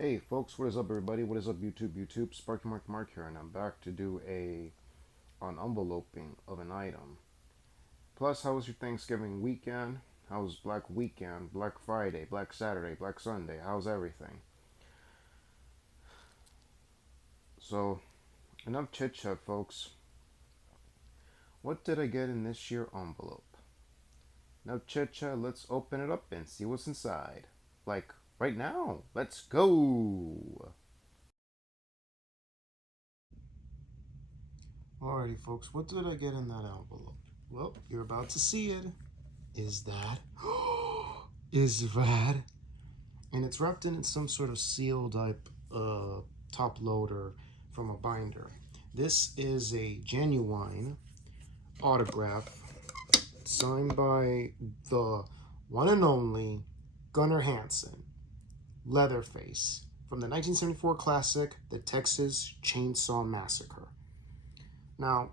Hey folks, what is up everybody? What is up YouTube? Sparky Mark here, and I'm back to do an enveloping of an item. Plus, how was your Thanksgiving weekend? How was Black Weekend, Black Friday, Black Saturday, Black Sunday? How's everything? So, enough chit chat, folks. What did I get in this year envelope? Now chit chat, let's open it up and see what's inside. Like right now. Let's go. Alrighty, folks, what did I get in that envelope? Well, you're about to see it. Is that? Is that? And it's wrapped in some sort of sealed type top loader from a binder. This is a genuine autograph signed by the one and only Gunnar Hansen, Leatherface, from the 1974 classic, The Texas Chainsaw Massacre. Now,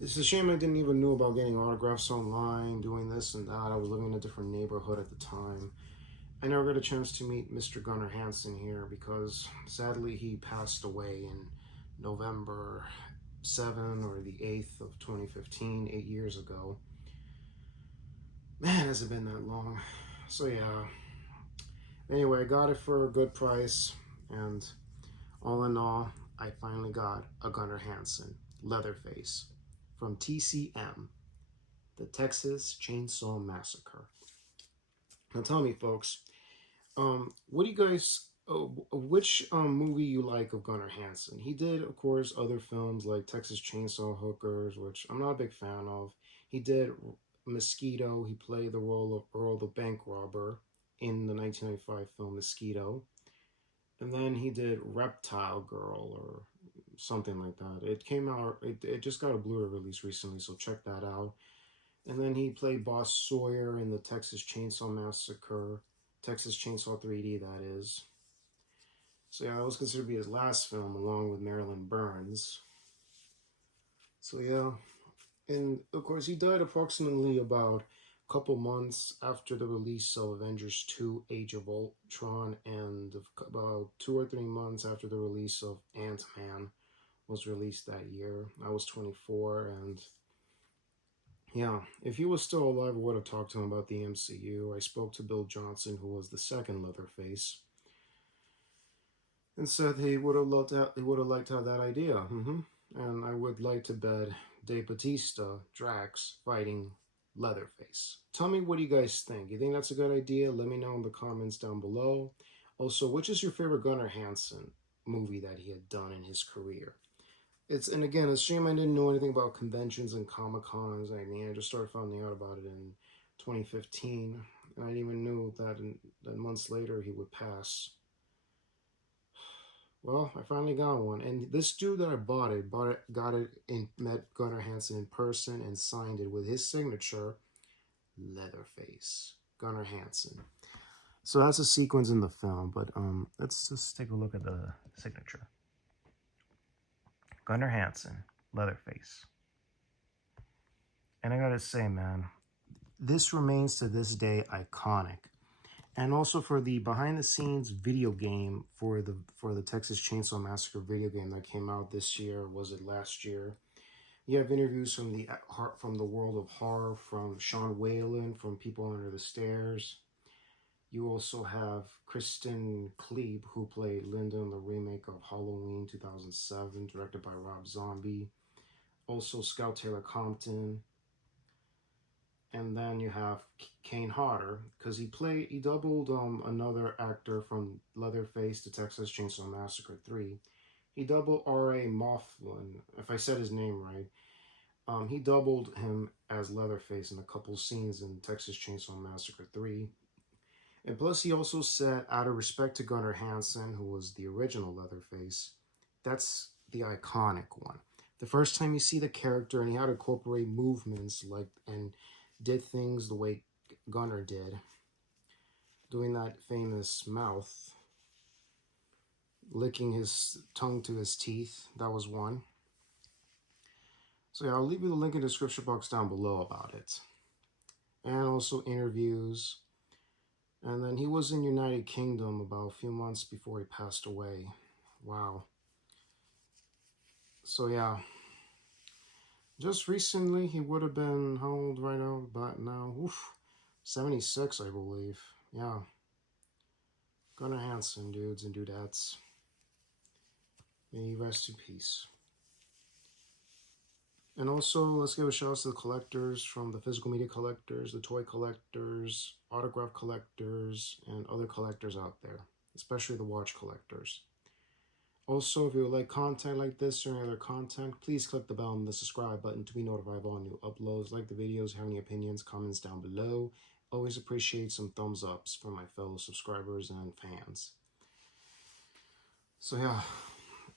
it's a shame I didn't even know about getting autographs online, doing this and that. I was living in a different neighborhood at the time. I never got a chance to meet Mr. Gunnar Hansen here because sadly he passed away in November 7 or the 8th of 2015, 8 years ago. Man, has it been that long? So yeah. Anyway, I got it for a good price, and all in all, I finally got a Gunnar Hansen Leatherface from TCM, the Texas Chainsaw Massacre. Now tell me, folks, what do you guys, which movie you like of Gunnar Hansen? He did, of course, other films like Texas Chainsaw Hookers, which I'm not a big fan of. He did Mosquito. He played the role of Earl the bank robber in the 1995 film Mosquito. And then he did Reptile Girl or something like that. It came out, it just got a Blu-ray release recently, so check that out. And then he played Boss Sawyer in the Texas Chainsaw Massacre, Texas Chainsaw 3D, that is. So yeah, that was considered to be his last film, along with Marilyn Burns. So yeah, and of course he died approximately about a couple months after the release of Avengers 2 Age of Ultron, and about 2 or 3 months after the release of Ant-Man was released that year. I was 24, and yeah, if he was still alive, I would have talked to him about the MCU. I spoke to Bill Johnson, who was the second Leatherface, and said he would have liked to have that idea. And I would like to bet Dave Bautista, Drax, fighting Leatherface. Tell me, what do you guys think? You think that's a good idea? Let me know in the comments down below. Also, which is your favorite Gunnar Hansen movie that he had done in his career? And again, it's a shame I didn't know anything about conventions and Comic Cons. I mean, I just started finding out about it in 2015, and I didn't even know that months later he would pass. Well, I finally got one, and this dude that I got it, and met Gunnar Hansen in person and signed it with his signature, Leatherface, Gunnar Hansen. So that's a sequence in the film, but let's just take a look at the signature. Gunnar Hansen, Leatherface. And I gotta say, man, this remains to this day iconic. And also for the behind-the-scenes video game for the Texas Chainsaw Massacre video game that came out this year, was it last year? You have interviews from the world of horror, from Sean Whalen, from People Under the Stairs. You also have Kristen Klebe, who played Linda in the remake of Halloween 2007, directed by Rob Zombie. Also Scout Taylor Compton. And then you have Kane Hodder, because he doubled another actor from Leatherface to Texas Chainsaw Massacre 3. He doubled R.A. Mofflin, if I said his name right. He doubled him as Leatherface in a couple scenes in Texas Chainsaw Massacre 3. And plus he also said, out of respect to Gunnar Hansen, who was the original Leatherface, that's the iconic one. The first time you see the character, and he had to incorporate movements and did things the way Gunnar did, doing that famous mouth, licking his tongue to his teeth. That was one. So yeah, I'll leave you the link in the description box down below about it. And also interviews. And then he was in United Kingdom about a few months before he passed away. Wow. So yeah, just recently he would have been how old right now? But now, oof, 76, I believe. Yeah. Gunnar Hansen, dudes and dudettes. May you rest in peace. And also, let's give a shout out to the collectors from the physical media collectors, the toy collectors, autograph collectors, and other collectors out there, especially the watch collectors. Also, if you would like content like this or any other content, please click the bell and the subscribe button to be notified of all new uploads. Like the videos, have any opinions, comments down below. Always appreciate some thumbs ups from my fellow subscribers and fans. So yeah,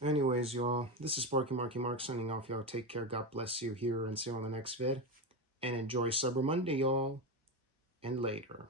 anyways, y'all, this is Sparky Marky Mark signing off. Y'all take care, God bless you here, and see you on the next vid. And enjoy Cyber Monday, y'all, and later.